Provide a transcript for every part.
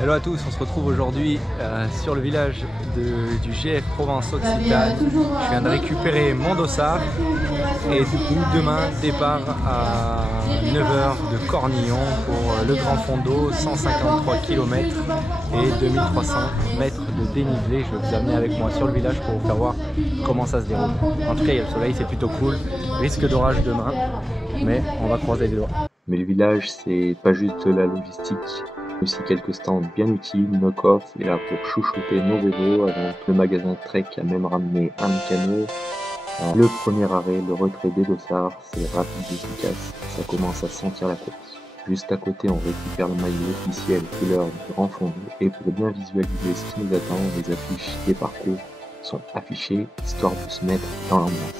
Hello à tous, on se retrouve aujourd'hui sur le village du GF Provence-Occitane. Je viens de récupérer mon dossard et du coup demain départ à 9h de Cornillon pour le Grand Fond d'eau, 153 km et 2300 mètres de dénivelé. Je vais vous amener avec moi sur le village pour vous faire voir comment ça se déroule. En tout cas il y a le soleil, c'est plutôt cool, risque d'orage demain, mais on va croiser les doigts. Mais le village, c'est pas juste de la logistique, aussi quelques stands bien utiles. Knock-Off est là pour chouchouter nos vélos, avant que le magasin Trek a même ramené un mécano. Le premier arrêt, le retrait des dossards, c'est rapide et efficace, ça commence à sentir la course. Juste à côté, on récupère le maillot officiel couleur du Grand Fond d'eau, et pour bien visualiser ce qui nous attend, les affiches des parcours sont affichées, histoire de se mettre dans l'ambiance.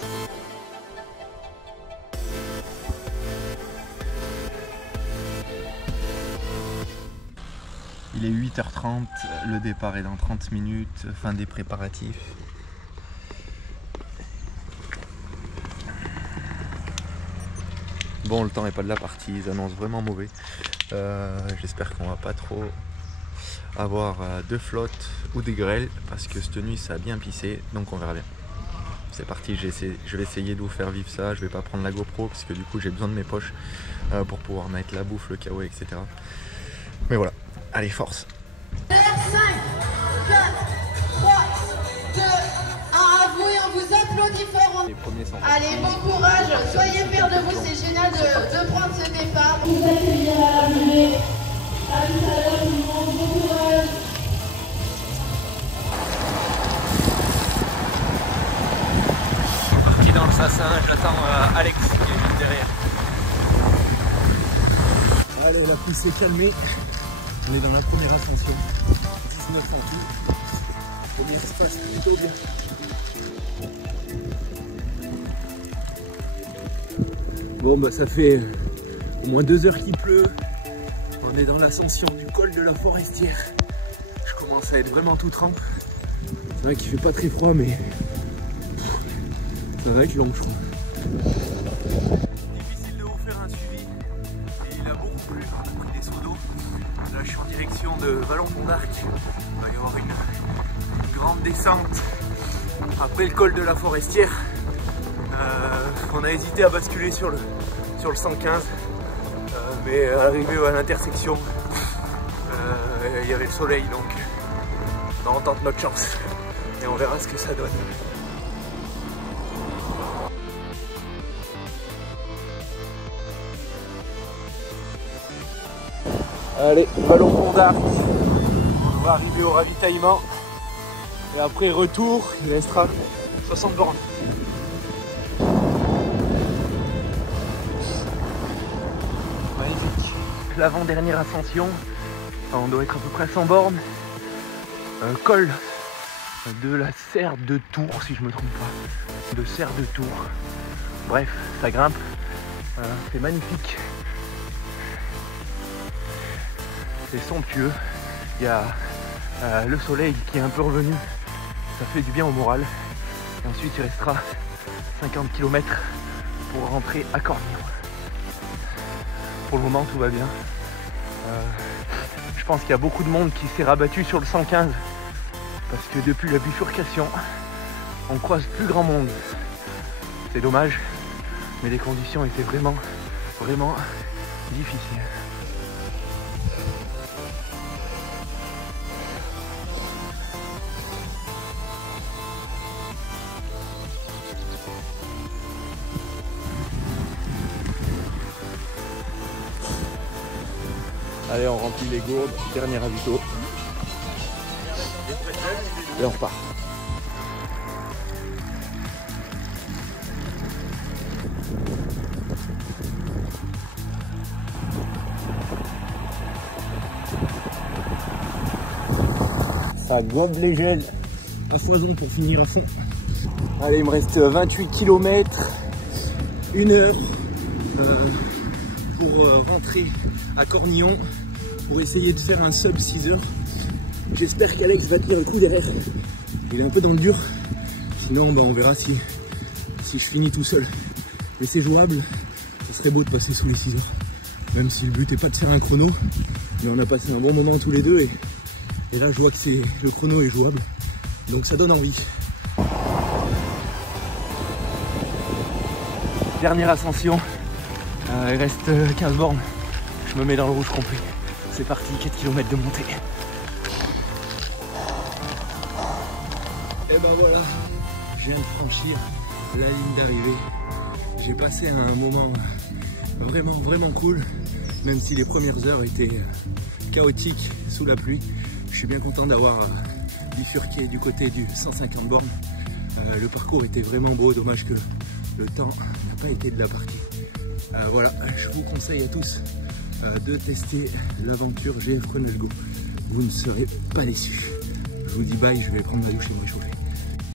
Il est 8h30, le départ est dans 30 minutes, fin des préparatifs. Bon, le temps n'est pas de la partie, ils annoncent vraiment mauvais. J'espère qu'on va pas trop avoir de flotte ou des grêles, parce que cette nuit ça a bien pissé, donc on verra bien. C'est parti, je vais essayer de vous faire vivre ça. Je vais pas prendre la GoPro, parce que du coup j'ai besoin de mes poches pour pouvoir mettre la bouffe, le kawaii, etc. Mais voilà. Allez, force. 5, 4, 3, 2, 1, à vous et on vous applaudit fort. Allez, bon courage, soyez fiers de vous, c'est génial de prendre ce départ. Vous accueillir à l'arrivée. À tout à l'heure tout le monde, bon courage. Je suis parti dans le sassin, j'attends Alex qui est juste derrière. Allez, la pluie s'est calmée. On est dans la première ascension, 19 en tout. Première se passe plutôt bien. Bon bah ça fait au moins 2 heures qu'il pleut. On est dans l'ascension du col de la Forestière. Je commence à être vraiment tout trempe. C'est vrai qu'il fait pas très froid, mais ça va être long je crois. Difficile de vous faire un suivi. Et il a beaucoup plu, on a pris des seaux d'eau. Là je suis en direction de Vallon-Pont-d'Arc. Il va y avoir une grande descente après le col de la Forestière. On a hésité à basculer sur le 115, mais arrivé à l'intersection, il y avait le soleil, donc on tente notre chance et on verra ce que ça donne. Allez, Vallon-Pont-d'Arc, on va arriver au ravitaillement et après retour, il restera 60 bornes. Magnifique. L'avant-dernière ascension, on doit être à peu près à 100 bornes. Col de la serre de Tours, si je me trompe pas, de serre de Tours. Bref, ça grimpe, c'est magnifique. C'est somptueux, il y a le soleil qui est un peu revenu, ça fait du bien au moral. Et ensuite il restera 50 km pour rentrer à Cornillon. Pour le moment tout va bien. Je pense qu'il y a beaucoup de monde qui s'est rabattu sur le 115 parce que depuis la bifurcation on croise plus grand monde. C'est dommage, mais les conditions étaient vraiment difficiles. Allez, on remplit les gourdes, dernier ravito. Et on repart. Ça gobe les gels à foison pour finir à fond. Allez, il me reste 28 km, 1 heure pour rentrer à Cornillon, pour essayer de faire un sub 6 heures. J'espère qu'Alex va tenir le coup derrière. Il est un peu dans le dur. Sinon bah, on verra si je finis tout seul. Mais c'est jouable. Ça serait beau de passer sous les 6 heures. Même si le but n'est pas de faire un chrono. Mais on a passé un bon moment tous les deux et là je vois que le chrono est jouable. Donc ça donne envie. Dernière ascension, il reste 15 bornes. Je me mets dans le rouge complet. C'est parti, 4 km de montée. Et ben voilà, je viens de franchir la ligne d'arrivée. J'ai passé un moment vraiment cool, même si les premières heures étaient chaotiques sous la pluie. Je suis bien content d'avoir bifurqué du côté du 150 bornes. Le parcours était vraiment beau, dommage que le temps n'a pas été de la partie. Voilà, je vous conseille à tous de tester l'aventure GF Chronos Go. Vous ne serez pas déçus. Je vous dis bye, je vais prendre ma douche et me réchauffer.